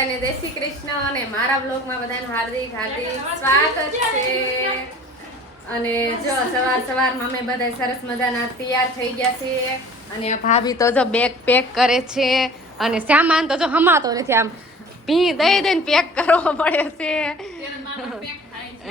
બધાને જય શ્રી કૃષ્ણ અને મારા બ્લોગમાં બધાનું હાર્દિક સ્વાગત છે। અને જો સવારમાં અમે બધા સરસ મજાના તૈયાર થઈ ગયા છે અને ભાભી તો જો બેગ પેક કરે છે અને સામાન તો જો હમાતો નથી, આમ ભી દઈને પેક કરવો પડે છે।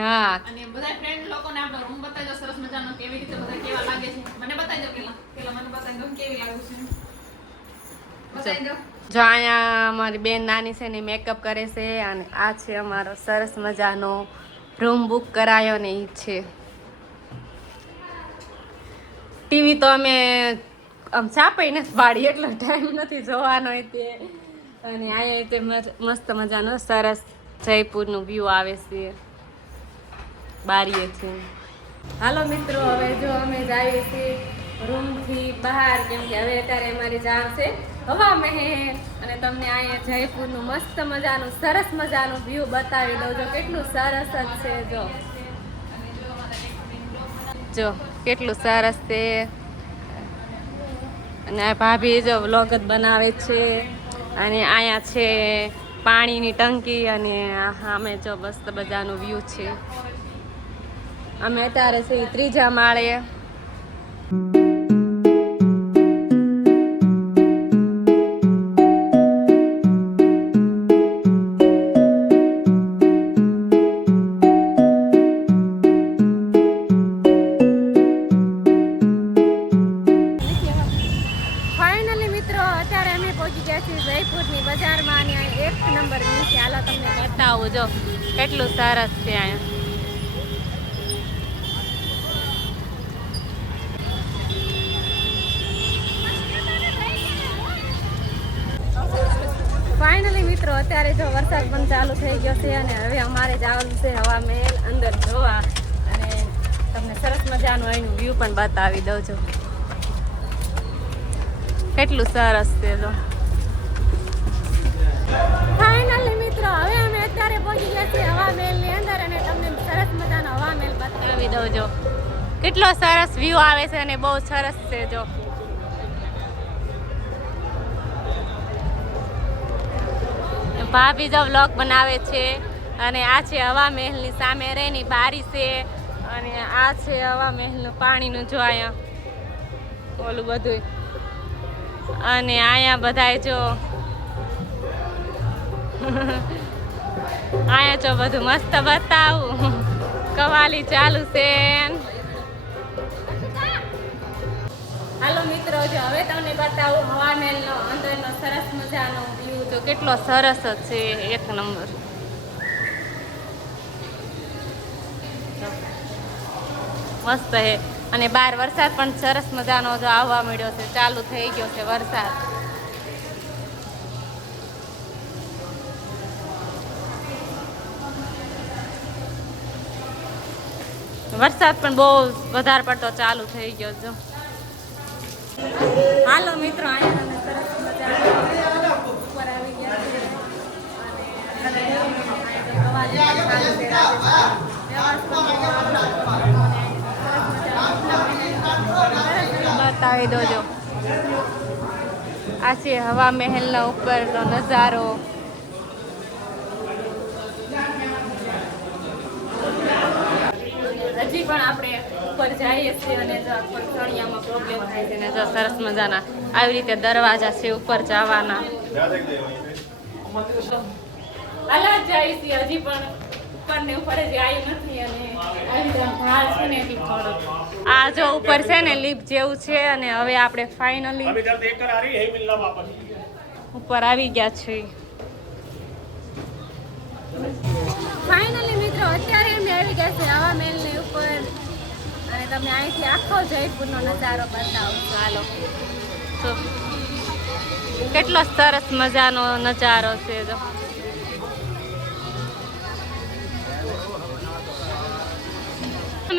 હા, અને બધા ફ્રેન્ડ લોકોને આપણો રૂમ બતાવજો સરસ મજાનો, કેવી રીતે બધા કેવા લાગે છે મને બતાવજો, પેલા મને બતાવી દો કેવી લાગે છે, બતાવી દો। જો અહીંયા અમારી બેન નાની છે ને મેકઅપ કરે છે અને આ છે અમારો સરસ મજાનો રૂમ બુક કરાયો ને ઈ છે। ટીવી તો અમે આમ છાપાઈ નથી પાડી, એટલો ટાઈમ નથી જોવાનો તે। અને અહીંયા તે મસ્ત મજાનો સરસ જયપુરનું વ્યૂ આવે છે બારીએથી। હાલો મિત્રો, હવે જો અમે જઈએ છીએ રૂમથી બહાર, કેમ કે હવે અત્યારે અમારી જાણ છે હવા મહેલ અને તમને અહીંયા જયપુરનું મસ્ત મજાનું સરસ મજાનું વ્યૂ બતાવી દઉં। જો કેટલું સરસ જ છે, જો કેટલું સરસ છે। અને આ ભાભી જો વ્લોગ જ બનાવે છે અને અહીંયા છે પાણીની ટંકી અને સામે જો મસ્ત મજાનું વ્યૂ છે। અમે અત્યારે છે 3જા માળે। ફાઇનલી મિત્રો, અત્યારે અમે પહોંચી ગયા છીએ જયપુરની બજારમાં અને અહીંયા 1 નંબર વ્યૂ છે। હાલો તમને બતાવું, જો કેટલું સરસ છે અહીંયા। ફાઇનલી મિત્રો, અત્યારે જો વરસાદ પણ ચાલુ થઈ ગયો છે અને હવે અમારે જવાનું છે હવા મહેલ અંદર જોવા અને તમને સરસ મજાનું અહીંનું વ્યૂ પણ બતાવી દઉં છું, કેટલું સરસ છે। જો ફાઇનલી મિત્રો, હવે અમે અત્યારે પહોંચી ગયા છીએ હવા મહેલની અંદર અને તમને સરસ મજાનો હવા મહેલ બતાવી દઉં। જો કેટલો સરસ વ્યૂ આવે છે અને બહુ સરસ છે। જો ભાભી જો વ્લોગ બનાવે છે અને આ છે હવા મહેલની સામે રહીની બારી છે અને આ છે હવા મહેલનું પાણીનું જો અહીંયા ઓલું બધું, અને અહીંયા બધાય જો અહીંયા જો બધું મસ્ત બતાવું, કવાલી ચાલુ છે। હાલો મિત્રો, જો હવે તમને બતાવું હવા મહેલનો અંદરનો સરસ મજાનો વ્યૂ। જો કેટલો સરસ જ છે, 1 નંબર। મસ્ત છે અને બહાર વરસાદ પણ સરસ મજાનો જો આવવા મળ્યો છે, ચાલુ થઈ ગયો છે વરસાદ। વરસાદ પણ બહુ વધારે પડતો ચાલુ થઈ ગયો। જો હાલો મિત્રો, અહીંયા સરસ મજાનો ઉપર આવી ગયા છે અને બતાવી દોજો, આ છે હવા મહેલના ઉપરનો નજારો। હજી પણ આપણે ઉપર જઈએ છીએ અને જો ચણિયામાં પ્રોબ્લેમ થાય છે ને જો સરસ મજાના આવી રીતે દરવાજા છે ઉપર જવાના। અલગ જાય છે, હજી પણ ઉપર ને ઉપર જ આવી નથી અને આવી ઢાળ છે ને એટલી થોડું આ જો ઉપર છે ને લિફ્ટ જેવું છે અને હવે આપણે ફાઇનલી ઉપર આવી ગયા છીએ। ફાઇનલી મિત્રો, અત્યારે અમે આવી ગયા છે હવા મહેલની ઉપર અને તમને અહીંથી આખો જયપુરનો નજારો બતાવું। ચાલો, તો કેટલો સરસ મજાનો નજારો છે। જો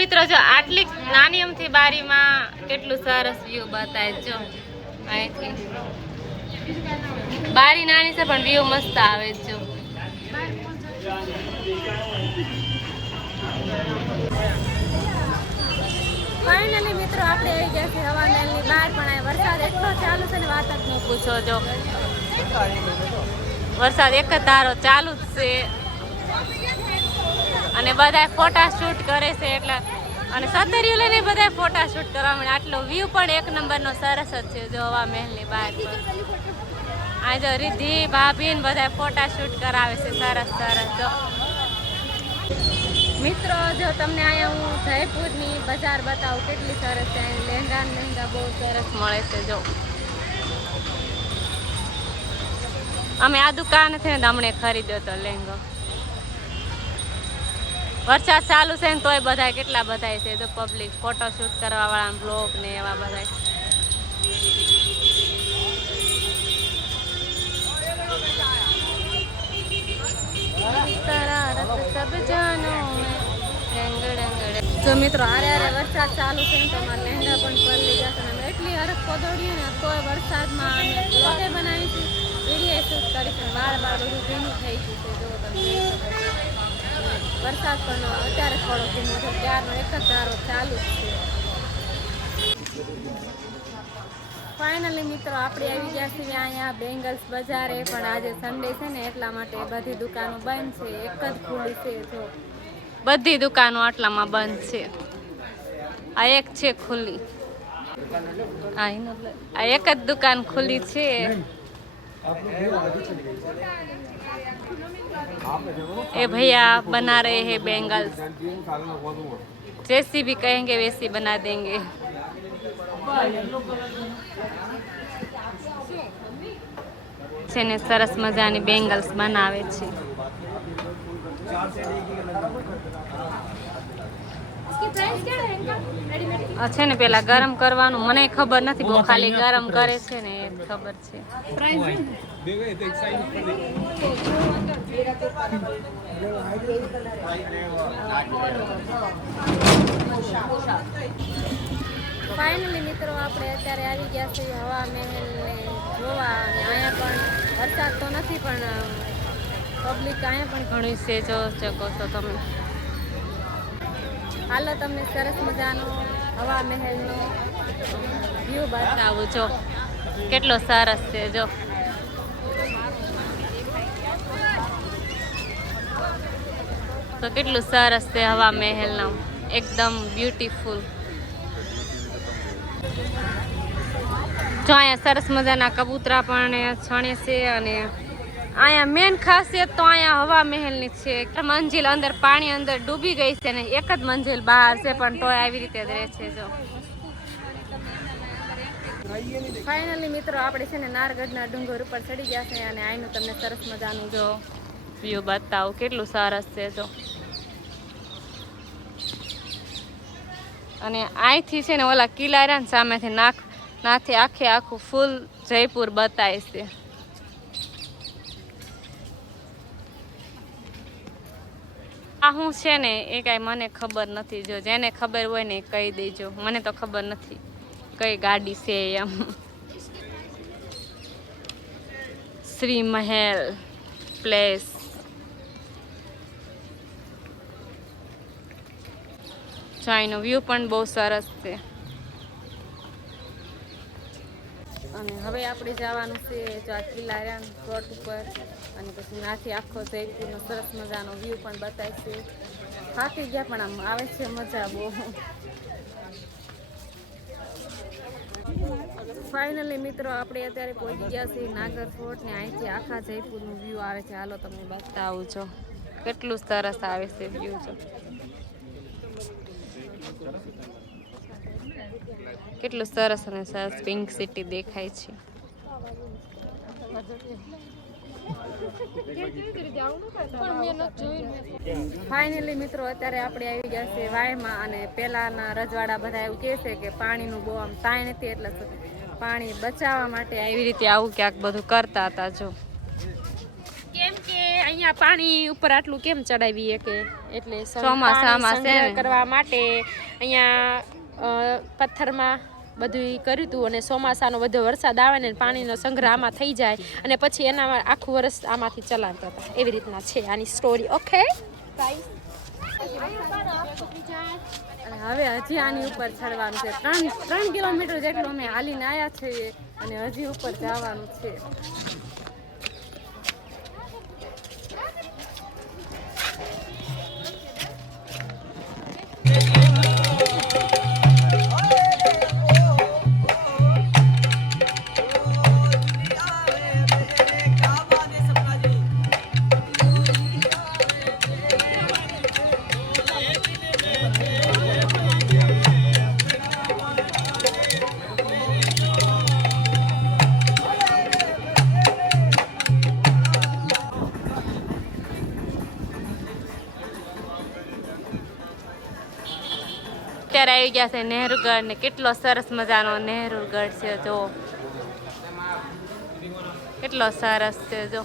મિત્રો, જો આટલી નાની અમથી બારીમાં કેટલું સરસ વ્યૂ બતાવે। જો અહીંથી બારી નાની છે પણ વ્યૂ મસ્ત આવે। જો ફાઇનલી મિત્રો, આપણે આવી ગયા છે હવા મહેલની બહાર, પણ વરસાદ એટલો ચાલુ છે ને વાત જ ન પૂછો। જો વરસાદ એક જ ધારો ચાલુ જ છે અને બધા ફોટા શૂટ કરે છે એટલે અને સતરીઓ લઈને બધા ફોટા શૂટ કરવા માટે આટલો વ્યૂ પણ એક નંબરનો સરસ જ છે જો હવા મહેલની બહાર આ જો રિદ્ધિ ભાભી ને બધા ફોટા શૂટ કરાવે છે સરસ સરસ જો મિત્રો જો તમને અહીંયા હું જયપુરની બજાર બતાવું કેટલી સરસ છે લહેંગા બહુ સરસ મળે છે જો અમે આ દુકાન છે ને હમણે ખરીદ્યો તો લહેંગો વરસાદ ચાલુ છે ને તોય બધા કેટલા બધા છે જો પબ્લિક ફોટો શૂટ કરવા વાળા બ્લોગ ને એવા બધા જો મિત્રો આરે વરસાદ ચાલુ છે ને તો અમારા લહેંગા પણ પલળી જશે અને એટલી હરખ પદોડ્યું ને તોય વરસાદમાં અમે બ્લોગે બનાવી છે વિડીયો શૂટ કરી છે વાળ બધું ભીનું થઈ ગયું છે જો તમે વરસાદ પણ અત્યારે થોડો ધીમો છે ત્યારનો એક જ ધારો ચાલુ જ છે ફાઇનલી મિત્રો આપણે આવી ગયા છીએ અહીંયા બેંગલ્સ બજારે પણ આજે સન્ડે છે ને એટલા માટે બધી દુકાનો બંધ છે એક જ ખુલ્લી છે જો બધી દુકાનો આટલામાં બંધ છે આ એક છે ખુલ્લી આ એક જ દુકાન ખુલ્લી છે ए भैया बना रहे हैं बैंगल्स जैसी भी कहेंगे वैसी बना देंगे છે ને સરસ મજાની બેંગલ્સ બનાવે છે છે ને પેલા ગરમ કરવાનું મને ખબર નથી બહુ ખાલી ગરમ કરે છે ને એ ખબર છે ફાઇનલી મિત્રો આપણે અત્યારે આવી ગયા છીએ હવા મહેલને જોવા અને અહીંયા પણ વરસાદ તો નથી પણ પબ્લિક અહીંયા પણ ઘણી છે જો શકો છો તમે હાલો તમને સરસ મજાનો હવા મહેલનો વ્યૂ બતાવું જો કેટલો સરસ છે જો તો કેટલું સરસ છે હવા મહેલનું એકદમ બ્યુટીફુલ જો અહીંયા સરસ મજાના કબૂતરા પણ છણે છે અને અહીંયા મેન ખાસિયત તો અહીંયા હવા મહેલની છે મંજિલ અંદર પાણી અંદર ડૂબી ગઈ છે ને એક જ મંજિલ બહાર છે પણ તોય આવી રીતે જ રહે છે જો ફાઇનલી મિત્રો આપણે છે ને નારગઢના ડુંગર ઉપર ચડી ગયા છે અને અહીંનું તમને સરસ મજાનું જો વ્યૂ બતાવું કેટલું સરસ છે જો અને અહીંથી છે ને ઓલા કિલ્લા રહ્યા ને સામેથી નાથી આખું ફૂલ જયપુર બતાવે છે આ હું છે ને એ કાંઈ મને ખબર નથી જો જેને ખબર હોય ને એ કહી દેજો મને તો ખબર નથી કઈ ગાડી છે એમ શ્રી મહેલ પ્લેસ ચાઈનો વ્યૂ પણ બહુ સરસ છે અને હવે આપણે જવાનું છે જો આ કિલ્લા પ્લોટ ઉપર અને પછી નાથી આખો જયપુરનો સરસ મજાનો વ્યૂ પણ બતાય છે થાકી ગયા પણ આમ આવે છે મજા બહુ ફાઇનલી મિત્રો આપણે અત્યારે પહોંચી ગયા છીએ નાગર ફોર્ટ ને અહીંથી આખા જયપુરનું વ્યૂ આવે છે હાલો તમને બતાવું છો કેટલું સરસ આવે છે વ્યૂ જો કેટલું સરસ અને સરસ પિંક સિટી દેખાય છે ફાઇનલી મિત્રો અત્યારે આપણે આવી ગયા છે વાયમાં અને પેલાના રજવાડા બધા એવું કહે છે કે પાણીનું બહુ આમ તાણ નથી એટલે પાણી બચાવવા માટે આવી રીતે આવું ક્યાંક બધું કરતા હતા જો કેમ કે અહીંયા પાણી ઉપર આટલું કેમ ચડાવીએ કે એટલે ચોમાસામાં કરવા માટે અહીંયા પથ્થરમાં બધું કર્યું હતું અને ચોમાસાનો બધો વરસાદ આવે ને પાણીનો સંગ્રહ આમાં થઈ જાય અને પછી એના આખું વર્ષ આમાંથી ચલાવતા હતા એવી રીતના છે આની સ્ટોરી ઓકે અને હવે હજી આની ઉપર ચડવાનું છે 3 કિલોમીટર જેટલું અમે હાલીને આવ્યા છીએ અને હજી ઉપર જવાનું છે અત્યારે આવી ગયા છે નહેરુગઢ ને કેટલો સરસ મજાનો નહેરુગઢ છે જો કેટલો સરસ છે જો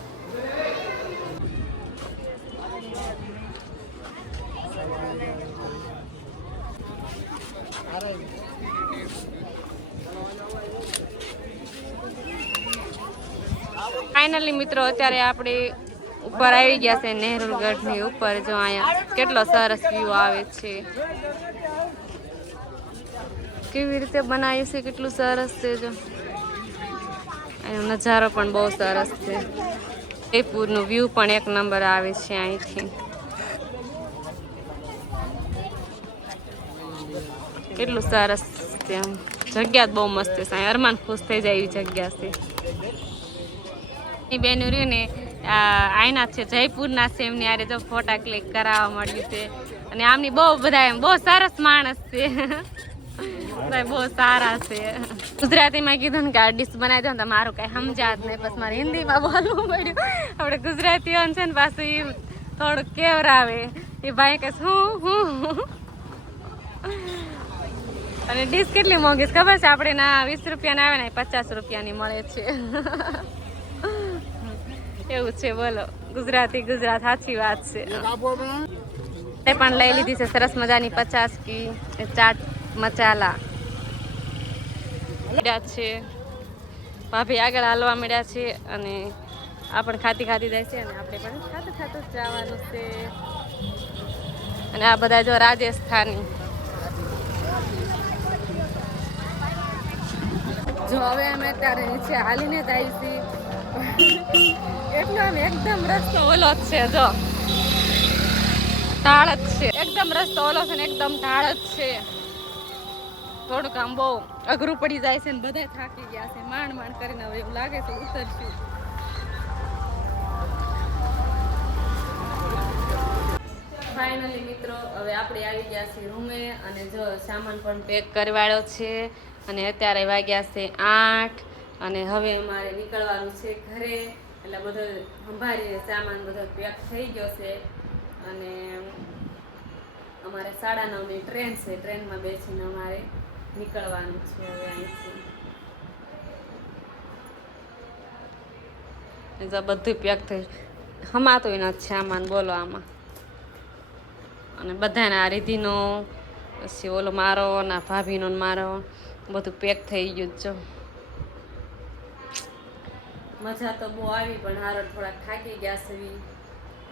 ફાઇનલી મિત્રો અત્યારે આપણે ઉપર આવી ગયા છે નહેરુગઢ ની ઉપર જો અહીંયા કેટલો સરસ વ્યૂ આવે છે કેવી રીતે બનાવ્યું છે કેટલું સરસ છે જો એનો નજારો પણ બહુ સરસ છે જયપુરનું વ્યૂ પણ એક નંબર આવે છે અહીંથી કેટલું સરસ છે આમ જગ્યા જ બહુ મસ્ત છે સાંઈ અરમાન ખુશ થઈ જાય એવી જગ્યા છે એ બેન રહ્યું ને આયના છે જયપુરના છે એમની આરે જો ફોટા ક્લિક કરાવવા મળ્યું છે અને આમની બહુ બધા એમ બહુ સરસ માણસ છે બહુ સારા છે ગુજરાતીમાં કીધું ને કે આ ડીશ બનાવી દો ને મારું કઈ સમજાત નહીં બસ મારે હિન્દીમાં બોલવું પડ્યું આપણે ગુજરાતીઓ છે ને પાછું એ થોડુંક કેવરાવે એ ભાઈ કે હું અને ડીશ કેટલી મોંઘી છે ખબર છે આપણે ના 20 રૂપિયાની આવે ને 50 રૂપિયાની મળે છે એવું છે બોલો ગુજરાતી ગુજરાત સાચી વાત છે એ પણ લઈ લીધી છે સરસ મજાની 50 કી ચાટ મસાલા છે ભાભી આગળ હાલવા મળ્યા છે અને આ પણ ખાતી ખાતી જાય છે અને આપણે પણ ખાતું ખાતું જવાનું છે અને આ બધા જો રાજસ્થાની જો હવે અમે અત્યારે નીચે હાલીને જ આવી છીએ એટલો આમ એકદમ રસ્તો ઓલો જ છે જો ઢાળ જ છે એકદમ રસ્તો ઓલો છે ને એકદમ ઢાળ જ છે થોડુંક આમ બહુ અઘરું પડી જાય છે ને બધા થાકી ગયા છે માંડ માંડ કરીને હવે એવું લાગે છે ઉતરશું ફાઇનલી મિત્રો હવે આપણે આવી ગયા છીએ રૂમે અને જો સામાન પણ પેક કરવાળો છે અને અત્યારે વાગ્યા છે 8 અને હવે અમારે નીકળવાનું છે ઘરે એટલે બધો સંભાળીને સામાન બધો પેક થઈ ગયો છે અને અમારે 9:30 ની ટ્રેન છે ટ્રેનમાં બેસીને અમારે નીકળવાનું છે હવે અહીંથી બધું પેક થઈ હમાતું નથી સામાન બોલો આમાં અને બધાને આ રીધિનો પછી ઓલો મારો ના ભાભીનો મારો બધું પેક થઈ ગયું જો મજા તો બહુ આવી પણ હારો થોડાક થાકી ગયા છે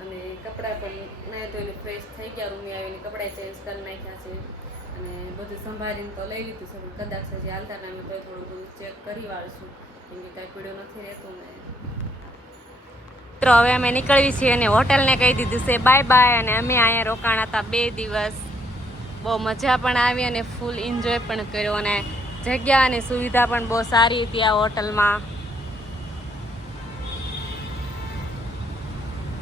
અને કપડાં પણ નાહી ધોઈને ફ્રેશ થઈ ગયા રૂમે આવીને કપડાં ચેન્જ કરી નાખ્યા છે અને બધું સંભાળીને તો લઈ લીધું છે કદાચ હજી હાલતા ટાઈમે તો થોડું બધું ચેક કરી વાળશું કેમ કે કાંઈ પીડ્યો નથી રહેતું ને મિત્રો હવે અમે નીકળવી છીએ અને હોટલને કહી દીધું છે બાય બાય અને અમે અહીંયા રોકાણા હતા 2 દિવસ બહુ મજા પણ આવી અને ફૂલ એન્જોય પણ કર્યો અને જગ્યા અને સુવિધા પણ બહુ સારી હતી આ હોટલમાં